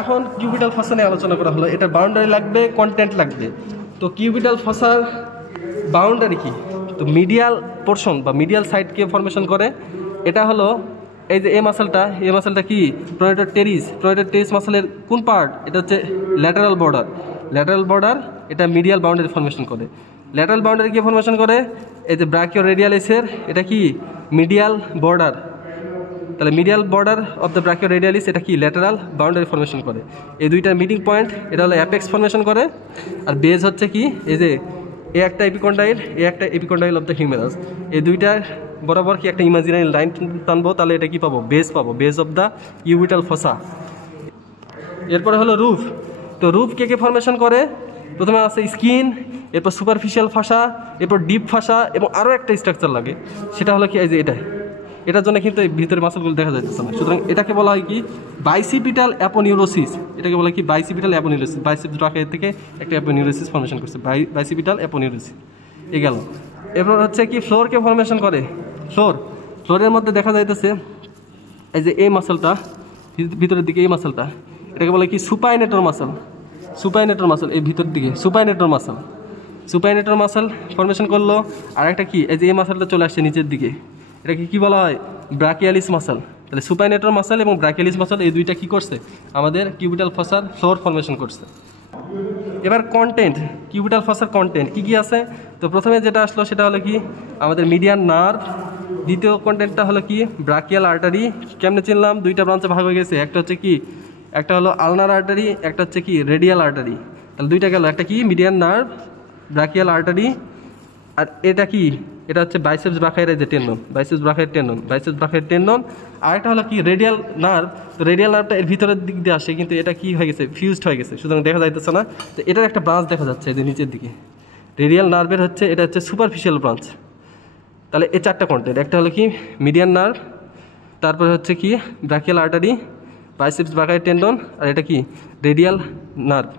এখন কিউবিটাল ফসা নিয়ে আলোচনা করা হলো, এটা বাউন্ডারি লাগবে, কন্টেন্ট লাগবে। তো কিউবিটাল ফসার বাউন্ডারি কি? তো মিডিয়াল পোর্শন বা মিডিয়াল সাইডকে ফরমেশন করে। এটা হলো এই যে এই মাসেলটা কি প্রোনাইটর টেরিস মাসেলের কোন পার্ট? এটা হচ্ছে ল্যাটারাল বর্ডার। এটা মিডিয়াল বাউন্ডারি ফরমেশন করে। ল্যাটারাল বাউন্ডারি কি ফরমেশন করে? এই যে ব্রাকিও রেডিয়ালিসের এটা কি মিডিয়াল বর্ডার। তাহলে medial border of the brachioradialis এটা কি ল্যাটারাল বাউন্ডারি ফরমেশন করে। এই দুইটার মিটিং পয়েন্ট এটা হলো অ্যাপেক্স ফরমেশন করে। আর বেজ হচ্ছে কি এই যে একটা এপিকন্ডাইল অফ দ্য হিউমেরাস। এই দুইটার বরাবর কি একটা ইমাজিনারি লাইন টানবো, তাহলে এটা কি পাবো? বেজ পাবো, বেজ অফ দ্য কিউবিটাল ফসা। এরপরে হলো রুফ। তো রুফ কে ফরমেশন করে? প্রথমে আছে স্কিন, এরপর সুপারফিশিয়াল ফাসা, এরপর ডিপ ফাসা এবং আরও একটা স্ট্রাকচার লাগে, সেটা হলো কি এই যে এটার জন্য কিন্তু ভিতরে মাসলগুলো দেখা যাচ্ছে না। সুতরাং এটাকে বলা হয় কি বাইসিপিটাল অ্যাপোনিউরোসিস। এটাকে বলা কি বাইসিপিটাল অ্যাপোনিউরোসিস। বাইসিপ ব্রাকিয়া থেকে একটা অ্যাপোনিউরোসিস ফরমেশন করছে, বাইসিপিটাল অ্যাপোনিউরোসিস। এ গেল। এরপর হচ্ছে কি ফ্লোরকে ফরমেশন করে। ফ্লোরের মধ্যে দেখা যাইতেছে এই যে এই মাসলটা ভিতরের দিকে, এই মাসলটা এটাকে বলে কি সুপাইনেটর মাসল। এই ভিতর দিকে সুপাইনেটর মাসল ফরমেশন করলো। আর একটা কি এই যে এই মাসলটা চলে আসছে নিচের দিকে, এটাকে কি বলা হয়? Brachialis muscle. তাহলে সুপাইনেটর মাসল এবং ব্রাকিয়ালিস মাসল এই দুইটা কি করছে? আমাদের কিউবিটাল ফসার ফ্লোর ফরমেশন করছে। এবার কন্টেন্ট, কিউবিটাল ফসার কন্টেন্ট কি আছে? তো প্রথমে যেটা আসলো সেটা হলো কি আমাদের মিডিয়ান নার্ভ। দ্বিতীয় কন্টেন্টটা হলো কি ব্রাকিয়াল আর্টারি। কেমনে চিনলাম? দুইটা ব্রাঞ্চে ভাগ হয়ে গেছে, একটা হলো আলনার আর্টারি, একটা হচ্ছে কি রেডিয়াল আর্টারি। তাহলে দুইটা গেল, একটা কি মিডিয়ান নার্ভ, ব্রাকিয়াল আর্টারি, আর এটা কি এটা হচ্ছে বাইসেপস ব্রাকিয়ার যে টেন্ডন, বাইসেপস ব্রাকিয়ার টেন্ডন। আর একটা হলো কি রেডিয়াল নার্ভ। তো রেডিয়াল নার্ভটা এর ভিতরের দিক দিয়ে আসে, কিন্তু এটা কি হয়ে গেছে? ফিউজড হয়ে গেছে, সুতরাং দেখা যাইতেছে না। তো এটার একটা ব্রাঞ্চ দেখা যাচ্ছে এই যে নিচের দিকে, রেডিয়াল নার্ভের হচ্ছে এটা হচ্ছে সুপারফিশিয়াল ব্রাঞ্চ। তাহলে এই চারটা কন্টেন্ট, একটা হলো কি মিডিয়ান নার্ভ, তারপরে হচ্ছে কি ব্রাকিয়াল আর্টারি, বাইসেপস ব্রাকিয়ার টেন্ডন, আর এটা কি রেডিয়াল নার্ভ।